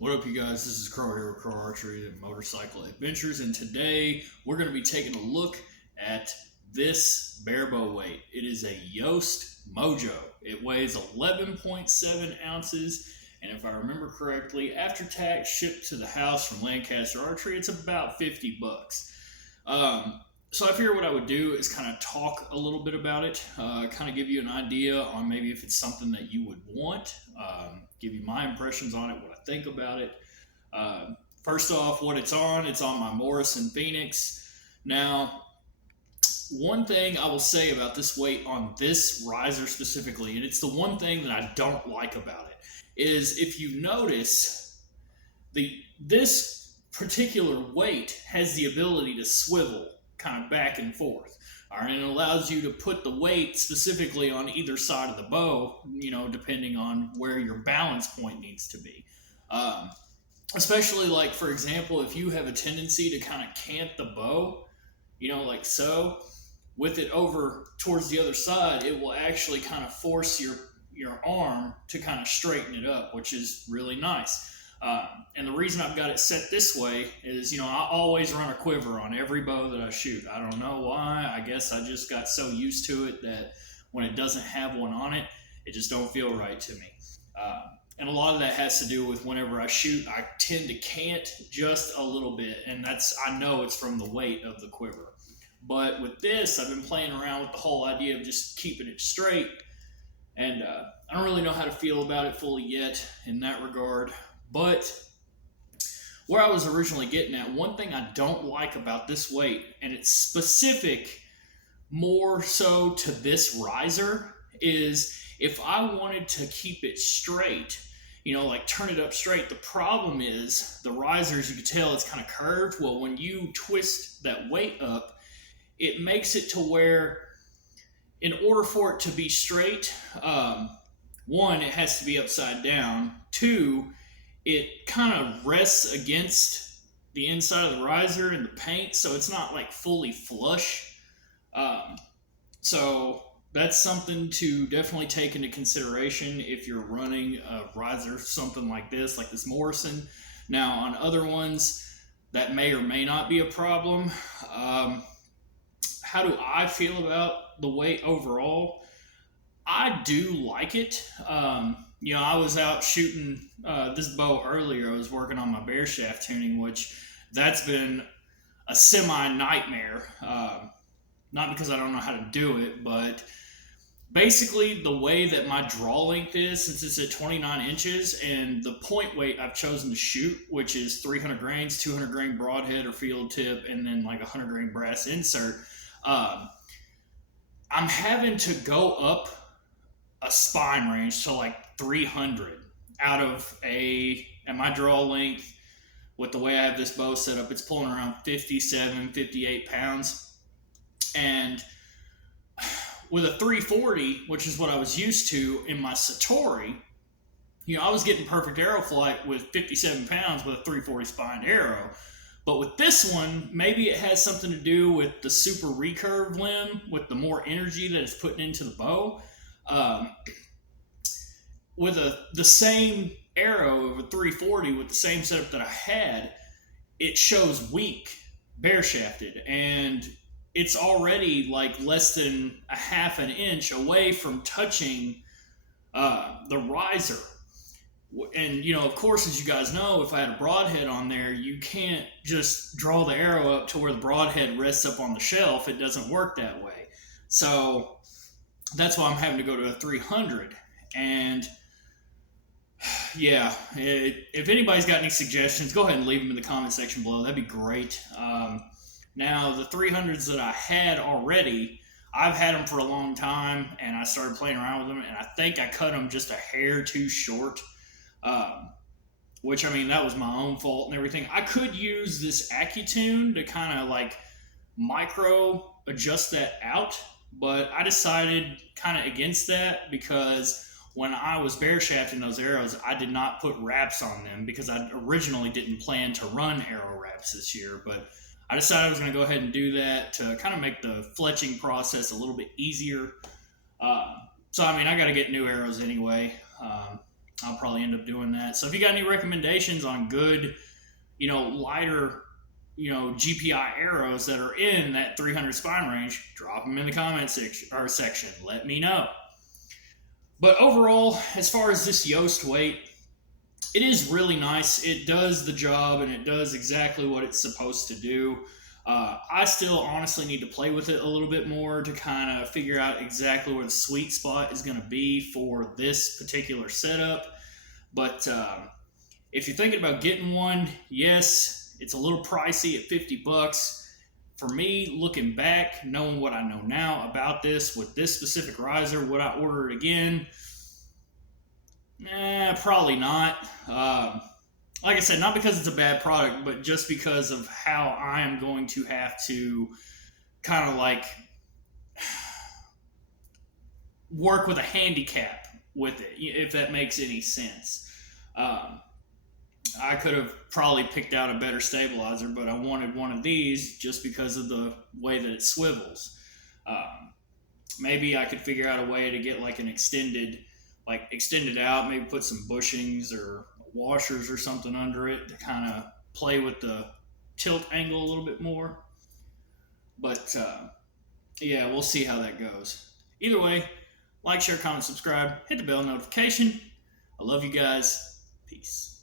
What up, you guys? This is Crow Hero Crow Archery and Motorcycle Adventures, and today we're going to be taking a look at this barebow weight. It is a Yost MOJO. It weighs 11.7 ounces, and if I remember correctly, after tax shipped to the house from Lancaster Archery, it's about 50 bucks. So I figured what I would do is kind of talk a little bit about it, kind of give you an idea on maybe if it's something that you would want, give you my impressions on it, what I think about it. First off, what it's on my Morrison Phoenix. Now, one thing I will say about this weight on this riser specifically, and it's the one thing that I don't like about it, is if you notice, this particular weight has the ability to swivel kind of back and forth. All right, and it allows you to put the weight specifically on either side of the bow, depending on where your balance point needs to be. Especially, like, for example, if you have a tendency to kind of cant the bow, like so, with it over towards the other side, it will actually kind of force your arm to kind of straighten it up, which is really nice. And the reason I've got it set this way is, I always run a quiver on every bow that I shoot. I don't know why. I guess I just got so used to it that when it doesn't have one on it, it just don't feel right to me. And a lot of that has to do with whenever I shoot, I tend to cant just a little bit, and I know it's from the weight of the quiver. But with this, I've been playing around with the whole idea of just keeping it straight, and I don't really know how to feel about it fully yet in that regard. But where I was originally getting at, one thing I don't like about this weight, and it's specific more so to this riser, is if I wanted to keep it straight, like turn it up straight, the problem is the riser, as you can tell, it's kind of curved. Well, when you twist that weight up, it makes it to where in order for it to be straight, one, it has to be upside down. Two, it kind of rests against the inside of the riser and the paint, so it's not like fully flush. So that's something to definitely take into consideration if you're running a riser, something like this Morrison. Now, on other ones, that may or may not be a problem. How do I feel about the weight overall? I do like it. I was out shooting this bow earlier. I was working on my bear shaft tuning, which that's been a semi-nightmare. Not because I don't know how to do it, but basically the way that my draw length is, since it's at 29 inches, and the point weight I've chosen to shoot, which is 300 grains, 200 grain broadhead or field tip, and then like 100 grain brass insert, I'm having to go up a spine range to like 300 out of at my draw length. With the way I have this bow set up, it's pulling around 57, 58 pounds. And with a 340, which is what I was used to in my Satori, I was getting perfect arrow flight with 57 pounds with a 340 spined arrow. But with this one, maybe it has something to do with the super recurve limb, with the more energy that it's putting into the bow. With the same arrow of a 340 with the same setup that I had, it shows weak bare shafted, and it's already like less than a half an inch away from touching the riser. And of course, as you guys know, if I had a broadhead on there, you can't just draw the arrow up to where the broadhead rests up on the shelf. It doesn't work that way. So that's why I'm having to go to a 300. And yeah, if anybody's got any suggestions, go ahead and leave them in the comment section below. That'd be great. Now, the 300s that I had already, I've had them for a long time, and I started playing around with them, and I think I cut them just a hair too short, which, that was my own fault and everything. I could use this AccuTune to kind of like micro adjust that out, but I decided kind of against that because when I was bear shafting those arrows, I did not put wraps on them because I originally didn't plan to run arrow wraps this year, but I decided I was going to go ahead and do that to kind of make the fletching process a little bit easier. So, I got to get new arrows anyway. I'll probably end up doing that. So if you got any recommendations on good, lighter, GPI arrows that are in that 300 spine range, drop them in the comment section. Let me know. But overall, as far as this Yost weight, it is really nice. It does the job and it does exactly what it's supposed to do. I still honestly need to play with it a little bit more to kind of figure out exactly where the sweet spot is going to be for this particular setup. But if you're thinking about getting one, yes, it's a little pricey at $50. For me, looking back, knowing what I know now about this with this specific riser, would I order it again? Probably not. Like I said, not because it's a bad product, but just because of how I am going to have to kind of like work with a handicap with it, if that makes any sense. Um, I could have probably picked out a better stabilizer, but I wanted one of these just because of the way that it swivels. Um, Maybe I could figure out a way to get like an extended out, maybe put some bushings or washers or something under it to kind of play with the tilt angle a little bit more. But yeah, we'll see how that goes. Either way, like, share, comment, subscribe, hit the bell notification. I love you guys. Peace.